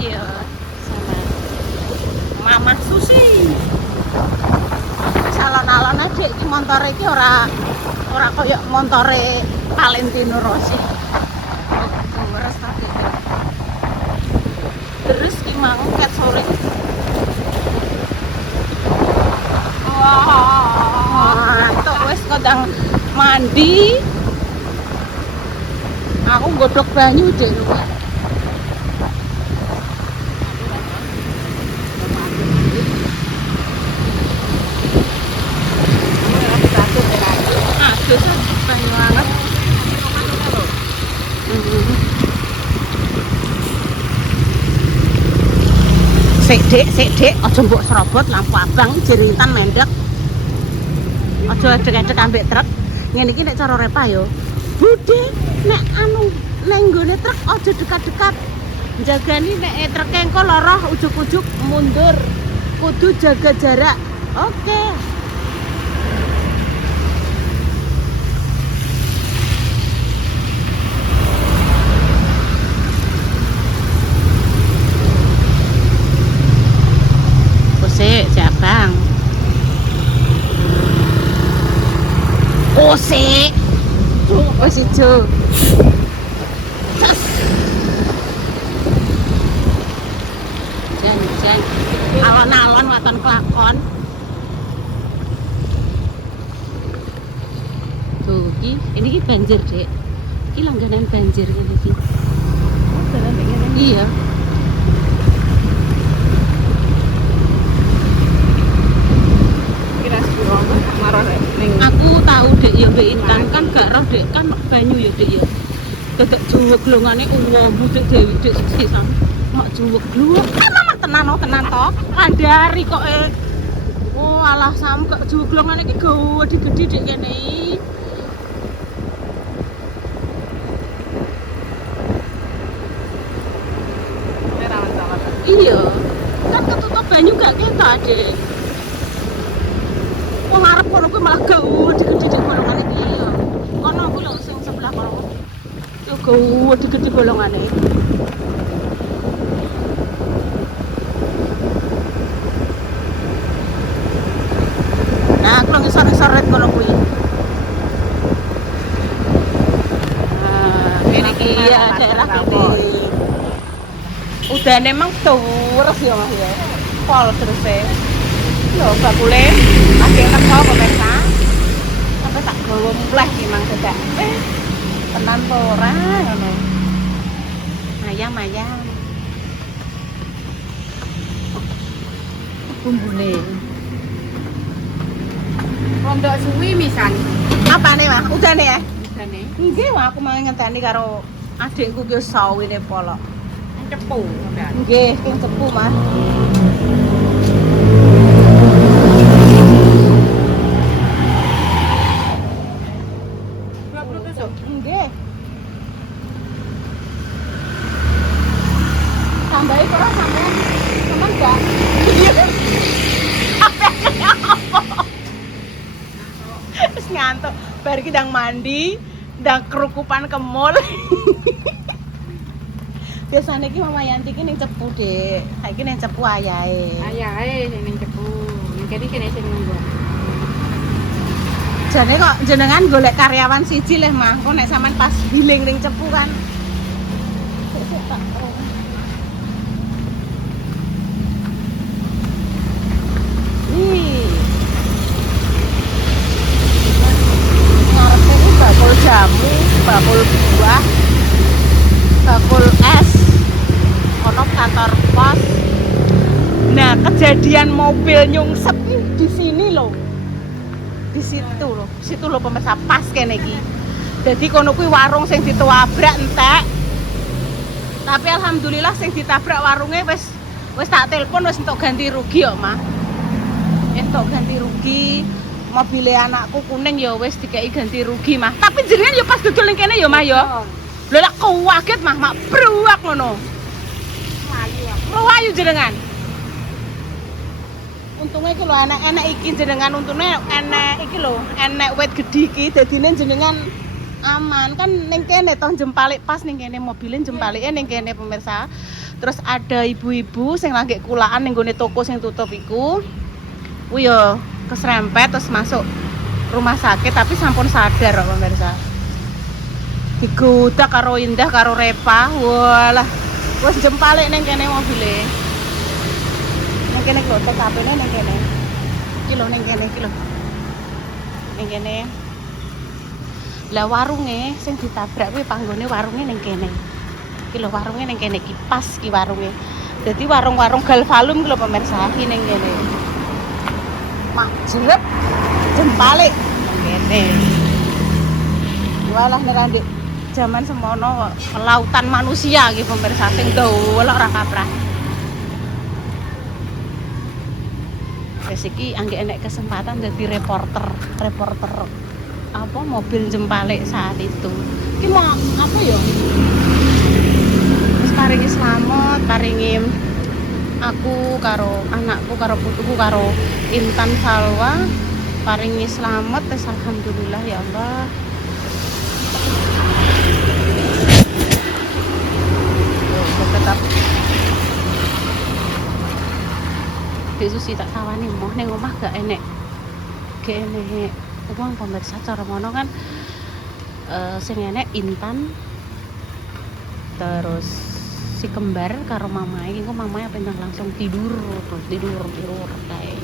Iya, sama Mama Susi. Salon-alon aja iki montore iki ora koyo montore Valentino Rossi. Oh, beres tadi. Terus ki mau ket sore. Wah, tok wis kodang mandi. Aku godhog banyu dek lho. Aduh, banyu anget. Sik Dik, aja mbok serobot lampu abang jerintan mendek. Aja dek-dek ambek truk. Ngene iki nek cara repa yo. Budhe, nek nek nggone truk aja dekat-dekat. Jagani nek truk engko loroh ujug-ujug mundur. Kudu jaga jarak. Oke. Siapang. Ose. Wis ijo. Jan. Alon-alon waton kelakon. Tuh, ini banjir, Dek. Iki langganan banjir ngene iki. Dalan ngene. Iya. Aku tahu dek ya Mbak Intan kan gak roh dek kan banyu ya dek ya. Dedek juwek glongane uwomu dek Dewi dek sisan. Mak juwek glong kan mah tenan to. Kandhari kok oh alah sam kok juwek glongane iki gede dek kene iki. Iya. Kan ketutup banyu gak ketok dek. Wong arep kono kuwi malah gede-gede bolongane iki ya. Kono aku lho sing sebelah kono. Yo gede-gede bolongane. Nah, aku lagi sore-sore kono kuwi. Ini iki ya daerah kene. Udah memang terus ya Mas ya. Pol terus e. Lho bakule lagi teko pemirsa. Sampai tak gawa mleh iki mang dadak. Tenan to ora ngono. Ayam. Bumbune. Pondok suwi misan. Apane, Mas? Udane ya? Udane. Nggih, aku mau ngenteni karo adikku ki sawine polok. Cepu. Nggih, king cepu, Mas. Nggih. Tambahi ora sampean? Sampean enggak? Iya. Wis ngantuk. Bar iki ndang mandi, ndang kerukupan ke mall. Biasane iki Mama Yanti ki ning cepu, Dik. Saiki ning cepu ayahe. Ayahe ning cepu. Kene sing nunggu. Jane kok jenengan golek karyawan siji leh mah. Kok nek sampean pas healing ning cepu kan. Sik tak. Ngarepe iki bakul jamu, bakul buah, bakul es. Ono kantor pos. Nah, kejadian mobil nyungsep di sini loh. Di situ loh pemirsa pas kene iki. Dadi kono kuwi warung sing ditabrak entek. Tapi alhamdulillah sing ditabrak warunge wis tak telepon wis entuk ganti rugi kok, Mas. Entuk ganti rugi. Mobile anakku kuning ya wis dikeki ganti rugi, Mas. Tapi jenengan ya pas dodol ning kene ya, Mas ya. Lho lek kaget, Mas, mak bruwak ngono. Mlayu jenengan. Untungnya iki lho enek iki jenengan untune enek iki lho, enek wit gedhi iki dadine jenengan aman kan ning kene toh jempalik pas ning kene mobilin jempalike ning kene pemirsa. Terus ada ibu-ibu sing lagi kulaan ning gone toko sing tutup iku. Kuwi yo keserempet terus masuk rumah sakit tapi sampun sadar kok pemirsa. Digoda karo Indah karo Repa. Walah. Wis jempalik ning kene mobile. Ning kene kok TKP-ne ning kene. Iki lho ning kene iki lho. Ning kene. Lah warunge sing ditabrak kuwi panggone warunge ning kene. Iki lho warunge ning kene iki pas iki warunge. Dadi warung-warung Galvalum iki lho pemirsa iki ning kene. Mak jelek jempalik ning kene. Walah nerandik zaman semono kelautan manusia iki pemirsa sing dolok ora kaprah. Wis iki anggek enek kesempatan dadi reporter apa mobil jempalik saat itu. Iki mau apa ya? Wis paringi slamet, paringi aku karo anakku karo putuku karo Intan Salwa paringi slamet wis alhamdulillah ya Allah. Tetap besok sih tak tawani mau ning omah gak enek uang pemirsa cara mono kan sing enek Intan terus si kembar karo mamae iku mamae pengen langsung tidur kae.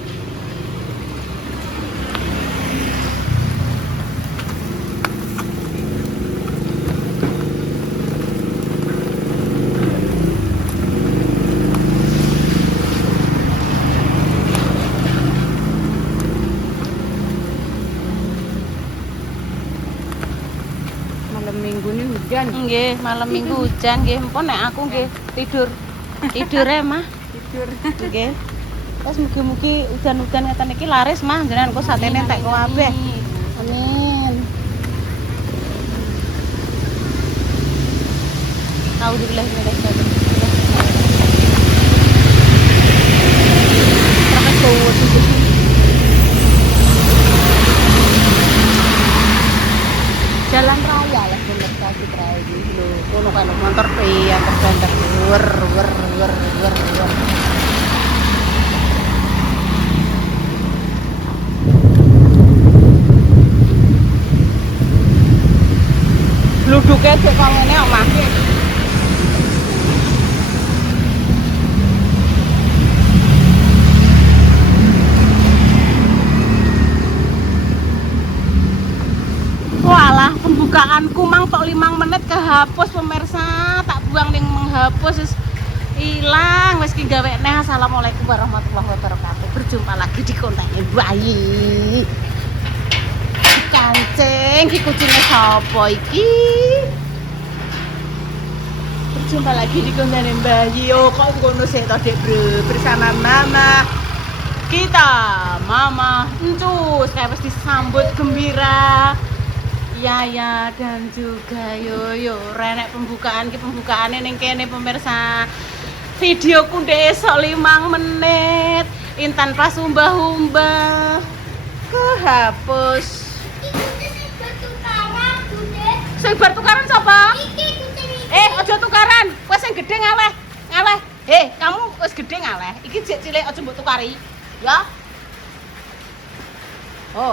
Minggu ini hujan. Nggih, malam minggu hujan nggih. Mpun nek aku nggih tidur. Tidur mah. Tidur. Nggih. Terus mugi-mugi udan-udan ngeten iki laris mah jenengan kok satene entek kabeh. Amin. Alhamdulillah jalan raya lah pemirsa Citra iki lho. Kono kan motor ya terbanter wer. Luduke cek kok ngene kok Mas. Walah pembukaanku mang tok 5 menit kehapus pemirsa, tak buang ning menghapus wis ilang wis ki gawe neh. Assalamualaikum warahmatullahi wabarakatuh. Berjumpa lagi di konten bayi. Kancing ki kucine sapa iki? Berjumpa lagi di konten bayi. Oh kok ngono sih to Dek Bro, bersama Mama. Kita Mama Encus kayak wis disambut gembira. Yaya dan juga Yoyo renek pembukaannya ning kene pemirsa. Videoku ndek esok 5 menit Intan pas umbah-umbah kehapus. Sing bar tukaran sapa? Aja tukaran, wis sing gedhe ngaleh. Kamu wis gedhe ngaleh. Iki jek cilik aja mbok tukari. Ya. Oh.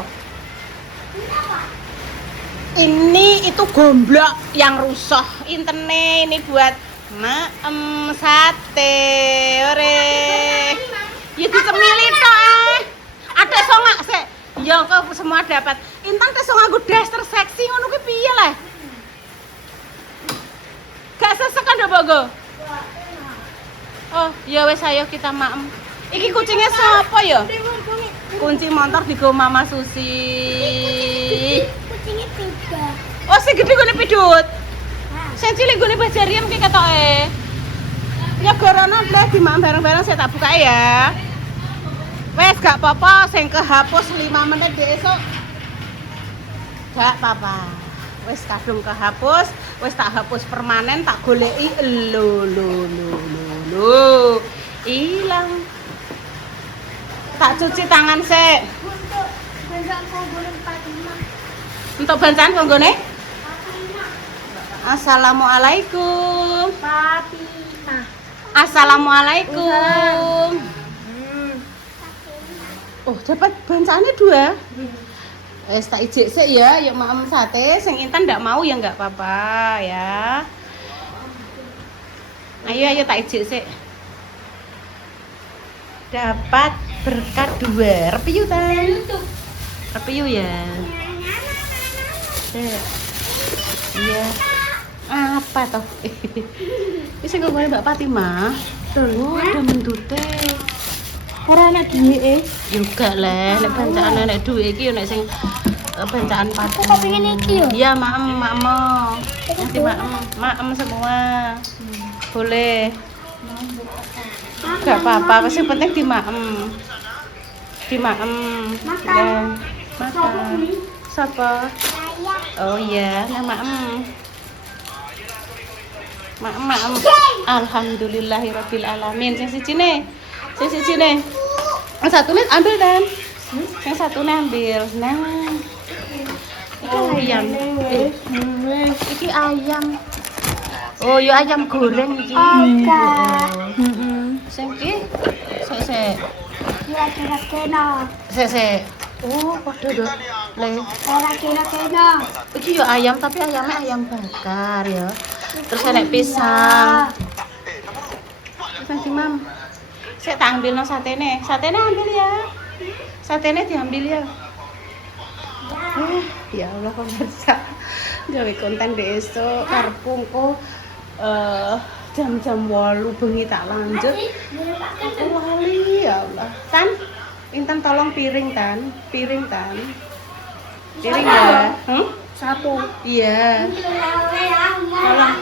Ini itu gomblok yang rusuh interne ini buat sate ore ya dicemili tok ada songak sik ya kok semua dapat Intan tes nganggo daster seksi ngono kuwi piye le gak sesek kan bogo oh ya wis ayo kita maem iki kucingnya sapa ya kunci motor digo Mama Susi. Oh, sing gedhe gone pidut. Sing cilik gone bajariam ki ketoke. Ya gorono leh dimakan bareng-bareng saya tak buka ya. Wes gak apa-apa sing kehapus 5 menit di esok. Gak apa-apa. Wes kadung kehapus, wes tak hapus permanen tak goleki lho. Ilang. Tak cuci tangan sik. Untuk bancan konggone? Assalamualaikum. Fatimah. Assalamualaikum. Oh, dapat bancaannya 2. Tak ijek sik ya, yuk maem sate. Sing Intan ndak mau ya nggak apa-apa ya. Ayo tak ijek sik. Dapat berkat 2. Repiu Tan. Repiu ya. Iya. Apa toh? Ini sing ngomongin Mbak Fatimah. Oh, ada mentute. Ora ana duwe. Juga lah, nek bancaan nek duwe iki nek sing bancaan padu. Kok pengen iki yo? Iya, maem. Nanti maem semua. Boleh. Enggak apa-apa, yang penting di maem. Di maem. Ya. Makan. Siapa? Oh iya, nah maem. Maem. Alhamdulillahirabbil alamin. Sing siji ne. Yang satu nih ambil Dan. Yang satu nih ambil. Nah. Iki ayam. Iki ayam. Oh, yo ayam goreng iki. Sing iki. Sik. Kira-kira. Sik. Oh, padha lho. Le. Ora kira-kira. Iki yo ayam tapi ayamnya ayam bakar ya. Terus enek pisang. Pisang Mam. Saya tak ambil no satene. Satene ambil ya. Satene diambil ya. Ya Allah pemirsa. Gawe konten besok karepku engko jam-jam 8 bengi tak lanjut. Aku lali ya Allah. Tan, Intan tolong piring Tan. Piring ya. Satu. Iya. Tolong.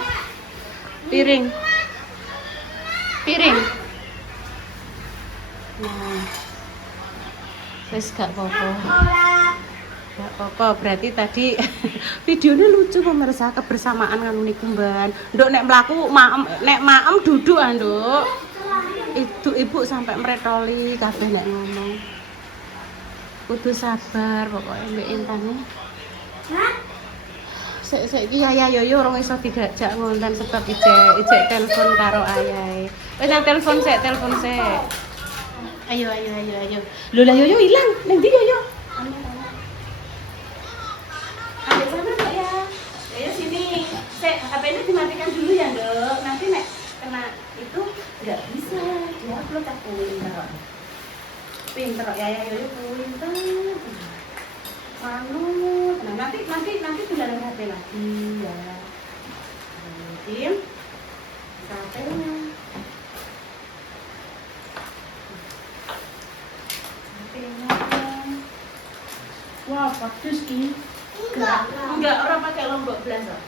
Piring. Nah. Wes gak apa-apa. Berarti tadi videonya lucu pemirsa, kebersamaan kan niku Mban. Nduk nek mlaku maem duduk Nduk. Ibu sampai meretoli kabeh nek ngomong. Kudu sabar pokoknya Mbak Intan. Saiki Ayah Yoyo orang iso digajak ngonten sebab ijek telepon karo ayahe. Wis nang telepon sik. Ayo. Lho lah Yoyo ilang. Ning ndi Yoyo? Ambil sana Mbak ya. Yoyo sini. Sik, HP-nya dimatikan dulu ya, Nduk. Nanti nek kena itu enggak bisa. Dia upload aku pinter ya Yoyo pinter. Nah, nanti bilang HP lagi ya. Tim satenya. Wah, bagus ki. Enggak orang pakai lombok belas kok.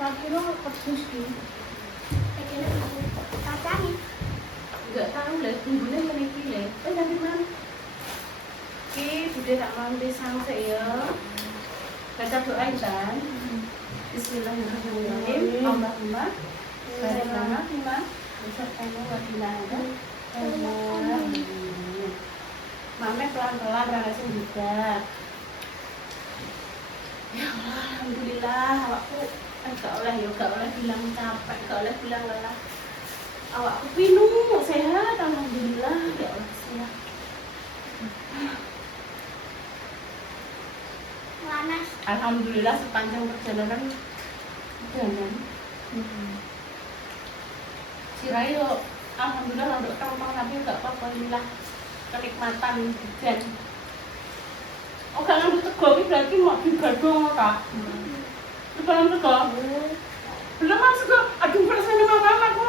Tak kira pedes ki. Kacangnya. Enggak tahu lah, bumbunya yang iki le. Nanti mana? Ki, bude tak mau pisang sik ya. Baca doa Intan. Bismillahirrahmanirrahim. Allahumma barik lana fima razaqtana wa qina adzabannar. Mame pelan-pelan rasa juga. Ya Allah, alhamdulillah awakku gak oleh bilang capek, gak oleh bilang lelah. Awakku pinu sehat alhamdulillah ya Allah sehat. Panas. Alhamdulillah sepanjang perjalanan jalan. Sirayo alhamdulillah untuk tampang tapi gak apa-apa inilah kenikmatan hujan. Oh gak ngambil tego ini berarti mau digadong kak. Belum tego? Belum mas tego. Aduh perasaan mama aku.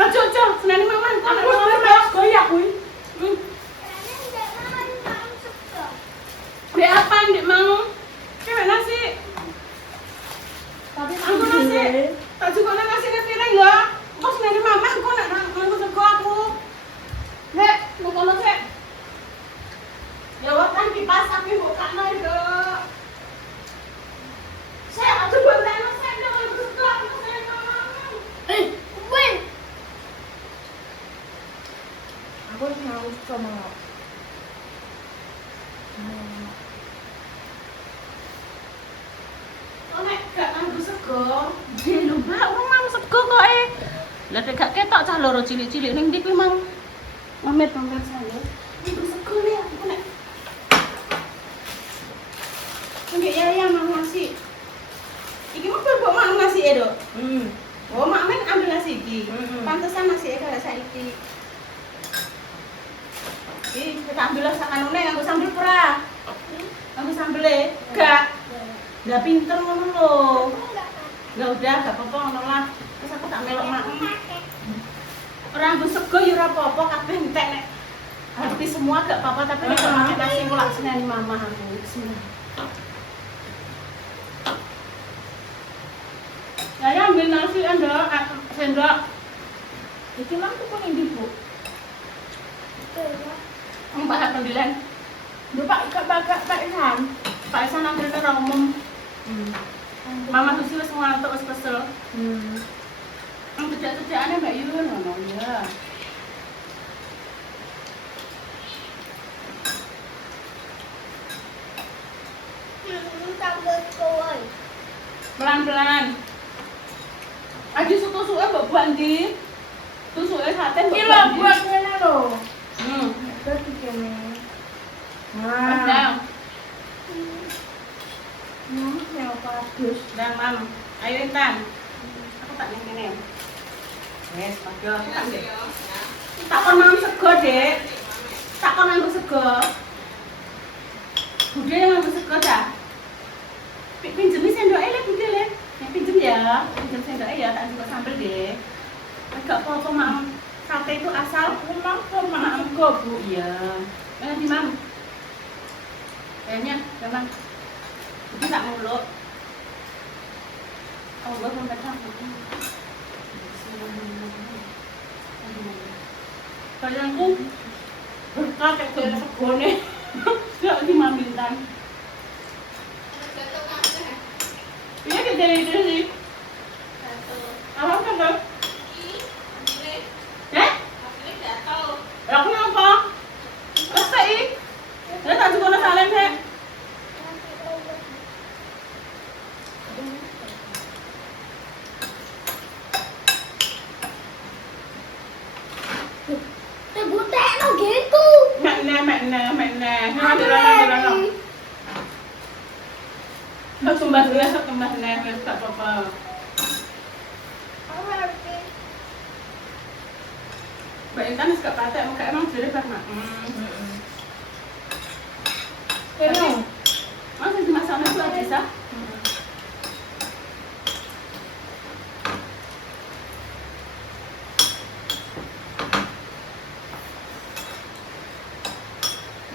Ajo senani mama aku udah goyak kuy. Dek apa ndek mau? Kayak nasi. Tapi Aku nasi. Tak cukup nasi di piring ya. Kok senani mama aku nak nganggo tego aku. Dek, mau kono sik. Ya kan kipas tapi buka itu. Saya aduh buat saya ndak mau tego aku saya mama. weh. Aku mau sama. Oh nek gak Lah nek gak ketok cah loro cilik-cilik ning ndi kuwi mang. Mamet saya. Iku sekole aku nek. Nggih ya mang nasi. Iki mau mbok mang nasi e, Dok. Oh, mak men ambil nasi iki. Pantesan nasi e kaya saiki. Iki kita ambil sak anune nganggo sambel ora? Nganggo sambele? Gak. Enggak pinter ngono lho. Enggak udah, gak apa-apa ngono lah. Terus aku tak melok mak. Ora nggo sego ya ora apa-apa, kabeh entek nek. Habis semua gak apa-apa, tapi nek makan nasi mulak seneni mama aku. Bismillah. Saya ambil nasi Anda, sendok. Iki mang tuh pun Bu. Mbak pendilan. Pak Pak Isan anggere ora umum. Mama Susi wis ngantuk wis kesel. Kerja-kerjaannya Mbak Yun ngono ya. Pelan-pelan. Aji tusuknya mbak buat ndi? Tusuknya sate mbak Ini lho buat ngene lho. Terus dikene. Nah. Ya bagus. Dan mam, ayo Intan. Aku tak ning kene. Wes, padha aku tak ndek. Tak kon mang sego, Dek. Tak kon nganggo sego. Bude yang nganggo sego ta? Pinjemi sendoke le Bude le. Ya pinjem ya. Pinjem sendoke ya tak juga sambel deh. Agak apa-apa mam. Sate itu asal memang sama engko, Bu. Iya. Nanti mam. Kayaknya memang itu tak muluk. Oh, gua belum pegang. Kalianku berkah kayak kaya segone. Gak di Mamintan. Iya kita itu sih. Apa kan? Aku kenapa? Rasa ini? Dia tak cukup nak salin deh. Tebutek no gitu. Makna. Ada. Kau sembah tak apa-apa. Mbak Intan suka patek, muka emang jadi karena masih dimasak itu aja sah.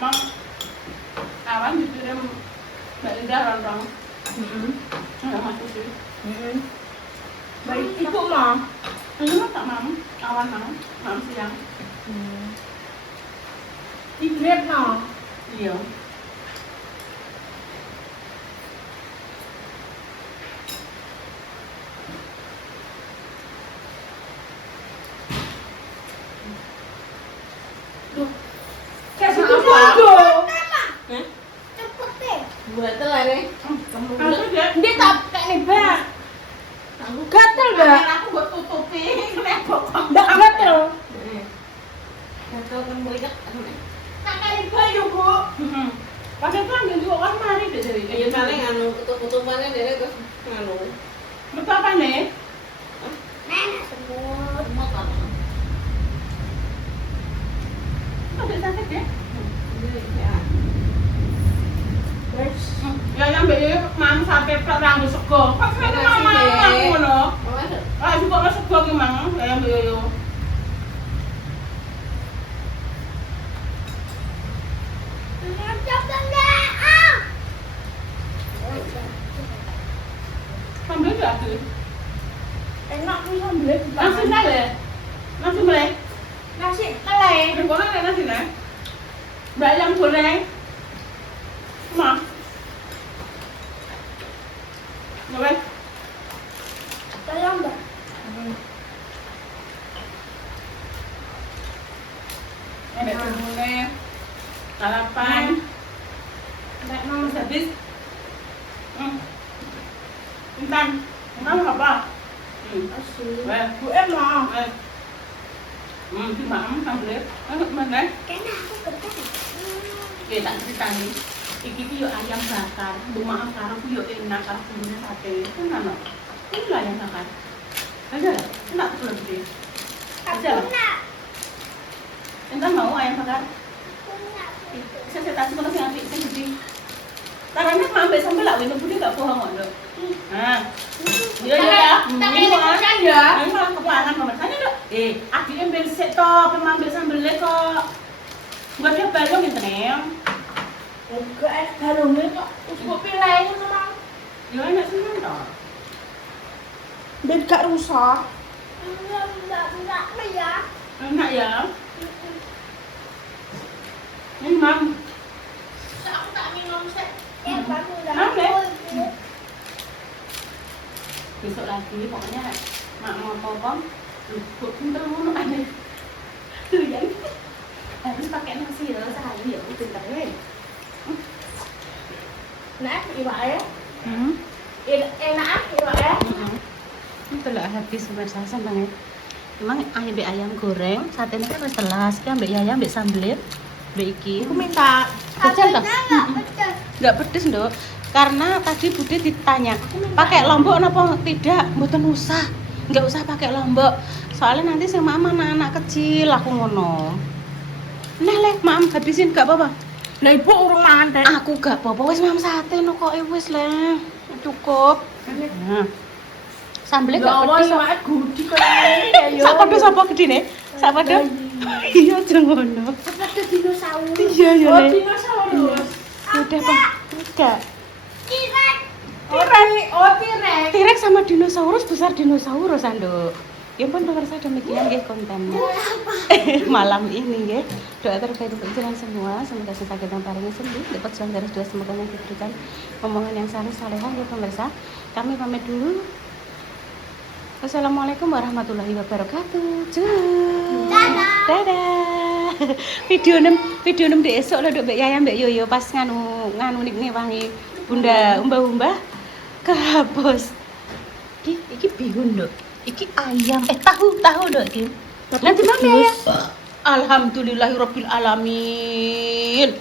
Mang awan dikirim Mbak Linda rondong. Nggak masuk sih. Baik ibu mah. Ini mah tak mam, awan mam siang. Ibu no. Iya. Duh. Kayak Itu apa? bodoh. Hah? Cepet deh. Buat tuh lah nih. Harusnya dia Dia tak kayak nih, Mbak. Gatel, Mbak. aku buat tutupin, kenapa? Mbak gatel. Gatel kan belikat. Kakak ibu yuk, Bu. Padahal tuh ambil juga kan mari deh dari. Ya paling anu ketup-ketupannya dari terus anu. Betul apa nih? Nenek semut. Semut apa? Ada sakit ya? Ya. Terus Ya yang mbak mang sampai perang sego. Kok sampe mama aku ngono? Oh, ada. Ah juga mas sego ki mang, ya yang mbak yo. ngajak enggak? Ah. Sambil gak sih? Enak nih sambelnya. Nasi nale. Nasi melek. Nasi telai. Di kono ada nasi nih. Mbak yang goreng. Mah. Boleh. Tolong, Mbak. Ada cemune, lalapan, Mbak mau habis. Intan, kamu apa? Weh, Bu em mà. di mam sambil mana? Oke, tak ceritani. Iki ki yo ayam bakar. Bu maaf karo ku yo enak karo bumbunya sate. Kan ono. Ini lah ayam bakar. Ada? Enak tuh lebih. Ada. Entah mau ayam bakar. Saya tak suka sing apik sing gede. Caranya ambil sambil lak wino budi gak bohong kok, Dok. Nah. Iya ya. Ini makan ya. Ini malah kepangan pemertanya, Dok. Adiknya ambil sik to, ambil sambelnya kok. Buat dia balong ngene ya. Enggak, balungnya kok usuk pilih ngono Mang. Ya enak seneng to. Ben gak rusak. Enak ya. Ini Mam. Aku tak minum sih. Besok lagi pokoknya mak mau apa-apa kok pinter ngono aja. Tuh ya. Harus pakai nasi ya sehari ya pinter ya. Nah, iwake. Hmm. Enak iwake. Itu lah habis pemirsa banget. Emang ayam goreng, satenya kan wis telas, ki ambek ayam ambek sambel. Mbak iki. Aku minta Kecil toh? Enggak pedes, Nduk. Karena tadi Bude ditanya, pakai lombok apa tidak? Mboten usah. Enggak usah pakai lombok. Soalnya nanti sing mama anak-anak kecil aku ngono. Nah, Le, Mam habisin gak apa-apa. Lah ibu urung mangan teh. Aku gak apa-apa wis Mam sate no kok wis Le. Cukup. Nah. Sambelnya gak pedes. Iwake gudi koyo ngene ya. Sak pedes apa gedine? Sak pedes? Iya, aja ngono. Seperti dinosaurus. Iya, ya, Oh, Le. dinosaurus. Udah, Pak. Enggak. T-Rex. Oh, T-Rex. T-Rex sama dinosaurus besar dinosaurus Ando. Ya pun pemirsa demikian ya kontennya malam ini ya. Doa terbaik untuk jalan semua, semoga sakit dan parahnya sembuh, dapat jalan garis dua semoga yang diberikan omongan yang saleh salehah ya pemirsa. Kami pamit dulu. Wassalamualaikum warahmatullahi wabarakatuh. Dadah. Video 6 di esok lah Mbak Yaya Mbak Yoyo pas nganu nih wangi Bunda umbah-umbah kehapus. Iki bihun Dok. Iki ayam tahu Dok iki. Nanti mami ya. Alhamdulillahirabbil alamin.